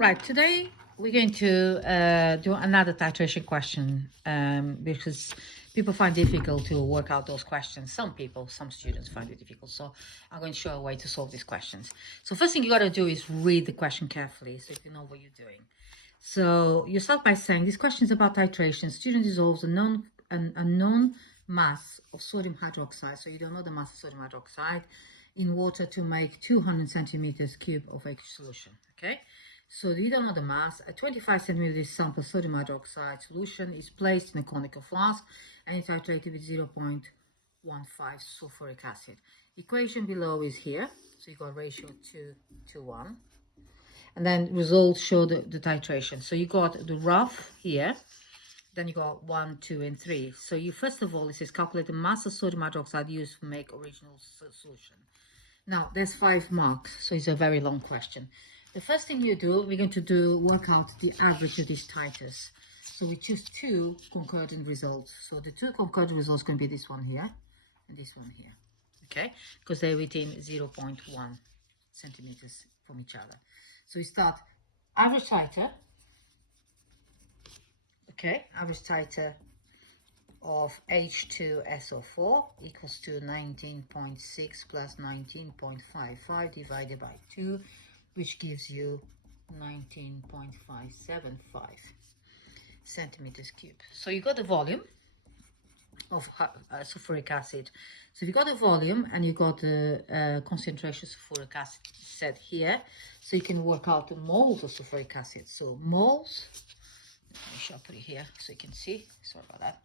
Right, today we're going to do another titration question because people find it difficult to work out those questions. Some students find it difficult. So I'm going to show a way to solve these questions. So first thing you got to do is read the question carefully so you know what you're doing. So you start by saying this question is about titration. Student dissolves a known mass of sodium hydroxide. So you don't know the mass of sodium hydroxide in water to make 200 centimeters cube of aqueous solution. Okay. So you don't know the mass. A 25 centimeters sample sodium hydroxide solution is placed in a conical flask and it's titrated with 0.15 sulfuric acid. Equation below is here. So you got ratio 2 to 1. And then results show the titration. So you got the rough here. Then you got 1, 2, and 3. So you first of all, it says calculate the mass of sodium hydroxide used to make original solution. Now, there's 5 marks, so it's a very long question. The first thing you do, we're going to work out the average of these titers. So we choose 2 concordant results. So the 2 concordant results can be this one here and this one here, okay? Because they're within 0.1 centimeters from each other. So we start average titer, okay? Average titer of H2SO4 equals to 19.6 plus 19.55 divided by 2, which gives you 19.575 centimeters cube. So you got the volume of sulfuric acid. So if you got the volume and you got the concentration of sulfuric acid set here, so you can work out the moles of sulfuric acid. So moles, I'll put it here so you can see, sorry about that.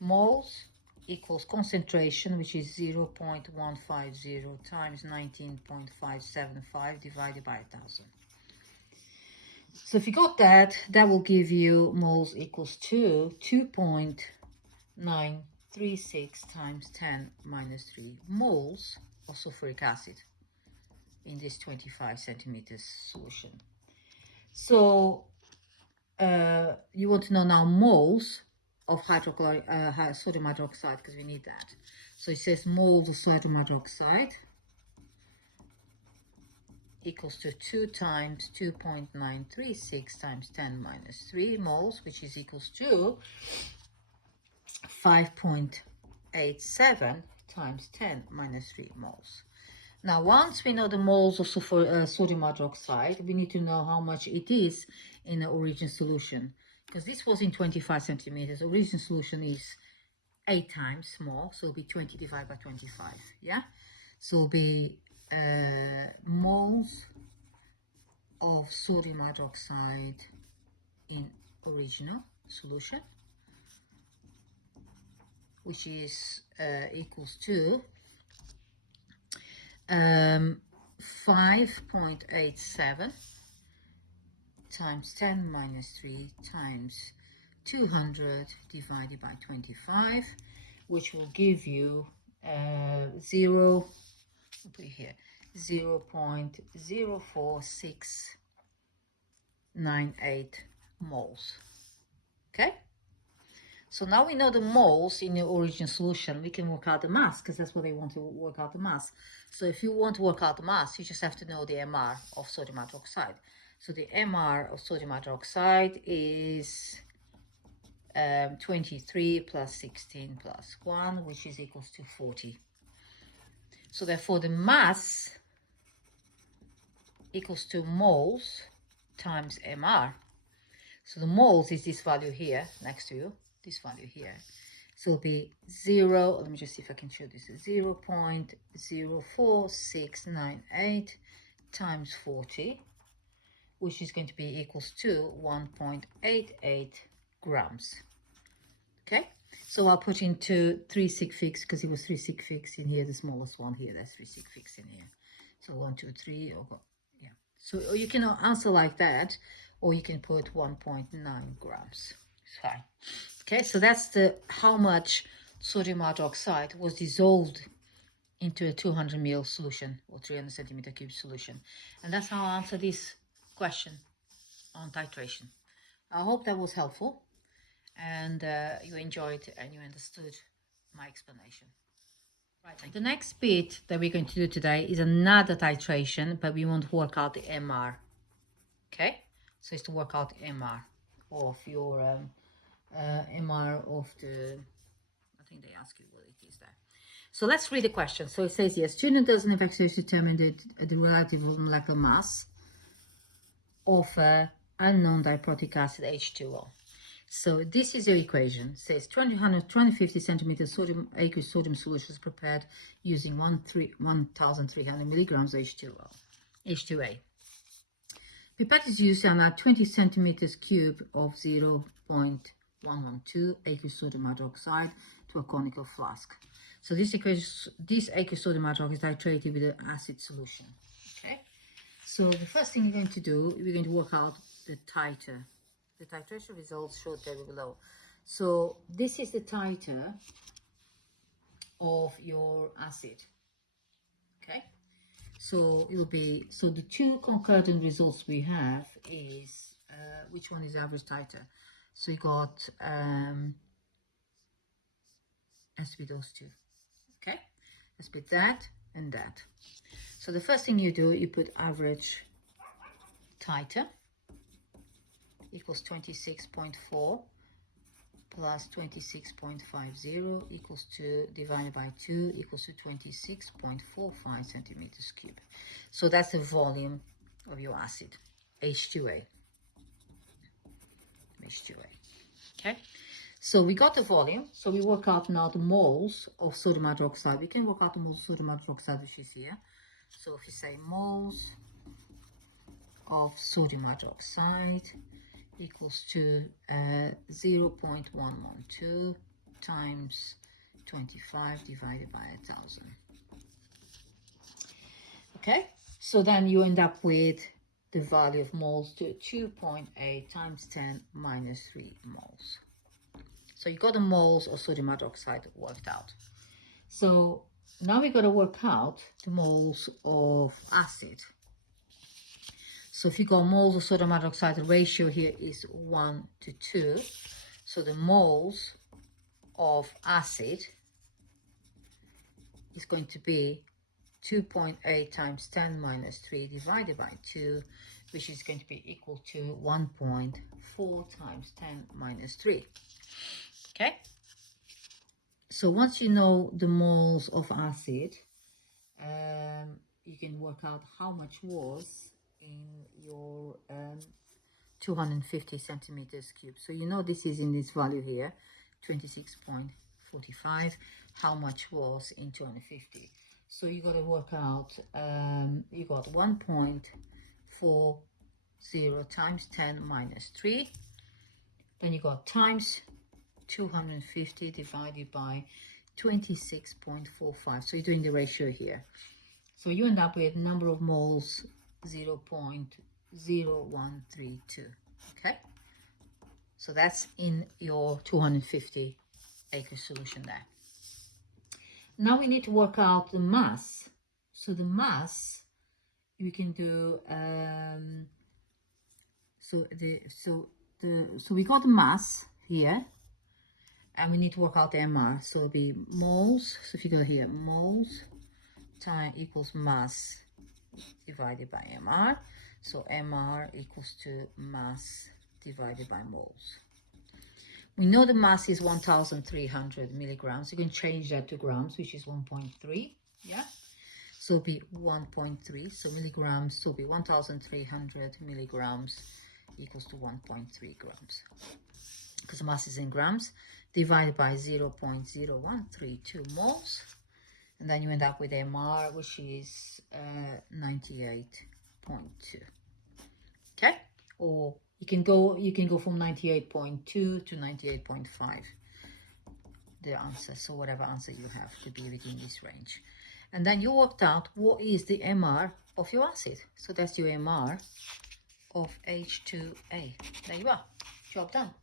Moles equals concentration, which is 0.150 times 19.575 divided by 1000. So if you got that, that will give you moles equals to 2.936 times 10 minus 3 moles of sulfuric acid in this 25 centimeters solution. So you want to know now moles of sodium hydroxide, because we need that. So it says moles of sodium hydroxide equals to 2 times 2.936 times 10 minus 3 moles, which is equals to 5.87 times 10 minus 3 moles. Now, once we know the moles of sodium hydroxide, we need to know how much it is in the origin solution. Because this was in 25 centimeters. Origin solution is 8 times more, so it'll be 20 divided by 25, yeah? So it'll be moles of sodium hydroxide in original solution, which is equals to 5.87 times 10 minus 3 times 200 divided by 25, which will give you 0 0.04698 moles. Okay, so now we know the moles in the origin solution. We can work out the mass, because that's what they want to work out the mass. So if you want to work out the mass, you just have to know the MR of sodium hydroxide. So the MR of sodium hydroxide is 23 plus 16 plus 1, which is equals to 40. So therefore the mass equals to moles times MR. So the moles is this value here next to you, this value here. So it'll be 0, let me just see if I can show this, 0.04698 times 40, which is going to be equals to 1.88 grams. Okay, so I'll put into 3 sig figs, because it was 3 sig figs in here, the smallest one here, that's 3 sig figs in here. So 1, 2, 3, or yeah. So you can answer like that, or you can put 1.9 grams. It's fine. Okay, so that's the how much sodium hydroxide was dissolved into a 200 ml solution or 300 centimeter cube solution. And that's how I answer this question on titration. I hope that was helpful and you enjoyed and you understood my explanation. Right, the next bit that we're going to do today is another titration, but we want to work out the MR. Okay, So it's to work out MR of your MR of the, I think they ask you what it is there. So let's read the question. So it says here, student does an investigation to determine the relative molecular mass of unknown diprotic acid H2O. So this is your equation. It says 250 centimeters sodium aqueous sodium solution is prepared using 1,300 milligrams H2O, H2A. Pipette is used and add 20 centimeters cube of 0.112 aqueous sodium hydroxide to a conical flask. So this aqueous sodium hydroxide is titrated with the acid solution. Okay. So the first thing we're going to do, we're going to work out the titer. The titration results shown there below. So this is the titer of your acid. Okay. So it will be, so the two concordant results we have is, which one is average titer? So you got, has to be those two. Okay. Let's put that and that. So the first thing you do, you put average titer equals 26.4 plus 26.50 equals to, divided by 2 equals to 26.45 centimeters cubed. So that's the volume of your acid, H2A. Okay, so we got the volume, so we work out now the moles of sodium hydroxide. We can work out the moles of sodium hydroxide, which is here. So if you say moles of sodium hydroxide equals to 0.112 times 25 divided by 1,000. Okay, so then you end up with the value of moles to 2.8 times 10 minus 3 moles. So you got the moles of sodium hydroxide worked out. So now we got to work out the moles of acid. So if you got moles of sodium hydroxide, the ratio here is 1 to 2. So the moles of acid is going to be 2.8 times 10 minus 3 divided by 2, which is going to be equal to 1.4 times 10 minus 3. Okay? So once you know the moles of acid, you can work out how much was in your 250 centimeters cubed. So you know this is in this value here, 26.45. How much was in 250? So you got to work out, you got 1.40 times 10 minus 3. Then you got times 250 divided by 26.45. So you're doing the ratio here. So you end up with number of moles 0.0132. Okay, so that's in your 250 aqueous solution there. Now we need to work out the mass. So the mass you can do, so we got the mass here, and we need to work out the MR. So it'll be moles. So if you go here, moles time equals mass divided by MR. So MR equals to mass divided by moles. We know the mass is 1,300 milligrams. You can change that to grams, which is 1.3. Yeah. So it'll be 1.3. So milligrams, so it'll be 1,300 milligrams equals to 1.3 grams. Because the mass is in grams, divided by 0.0132 moles. And then you end up with MR, which is 98.2. Okay, or you can go from 98.2 to 98.5. The answer, so whatever answer you have to be within this range. And then you worked out what is the MR of your acid. So that's your MR of H2A. There you are. Job done.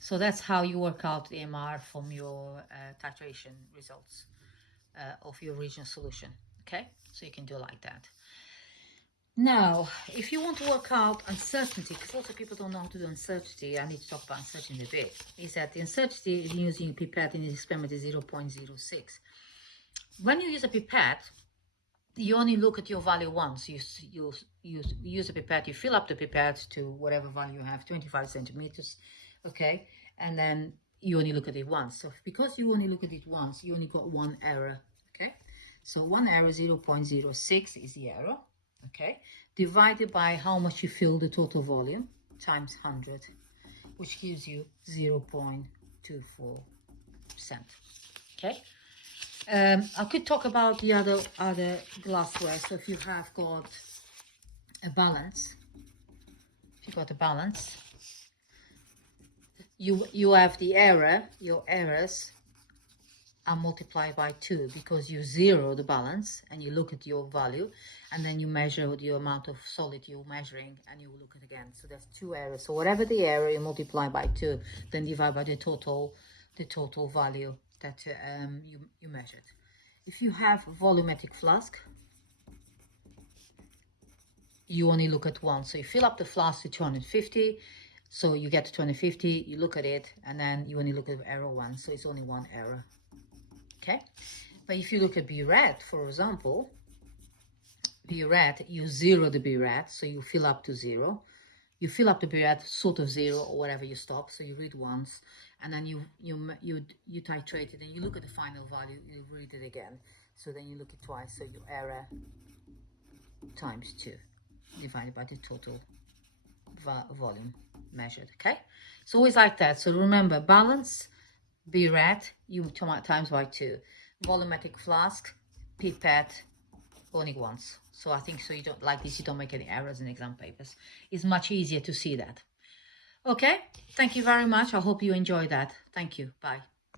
So that's how you work out the MR from your titration results of your original solution. Okay, so you can do it like that. Now, if you want to work out uncertainty, because lots of people don't know how to do uncertainty, I need to talk about uncertainty a bit, is that the uncertainty using a pipette in this experiment is 0.06. When you use a pipette, you only look at your value once. You use a pipette, you fill up the pipette to whatever value you have, 25 centimeters, okay? And then you only look at it once. So because you only look at it once, you only got one error, okay? So one error, 0.06 is the error, okay? Divided by how much you fill the total volume times 100, which gives you 0.24%, okay? I could talk about the other glassware. So if you have got a balance, you have the error. Your errors are multiplied by 2 because you zero the balance and you look at your value, and then you measure the amount of solid you're measuring and you look at it again. So there's 2 errors. So whatever the error, you multiply by 2, then divide by the total value that you measured. If you have a volumetric flask, you only look at one. So you fill up the flask to 250, so you get to 250, you look at it, and then you only look at error 1, so it's only one error, okay? But if you look at burette, for example, burette, you zero the burette, so you fill up to 0. You fill up the burette sort of 0 or whatever you stop, so you read once, and then you titrate it, and you look at the final value, you read it again. So then you look at twice, so your error times 2 divided by the total volume measured, okay? It's always like that. So remember, balance, burette, you times by 2. Volumetric flask, pipette, only once. So I think so you don't like this, you don't make any errors in exam papers. It's much easier to see that. Okay, thank you very much. I hope you enjoyed that. Thank you. Bye.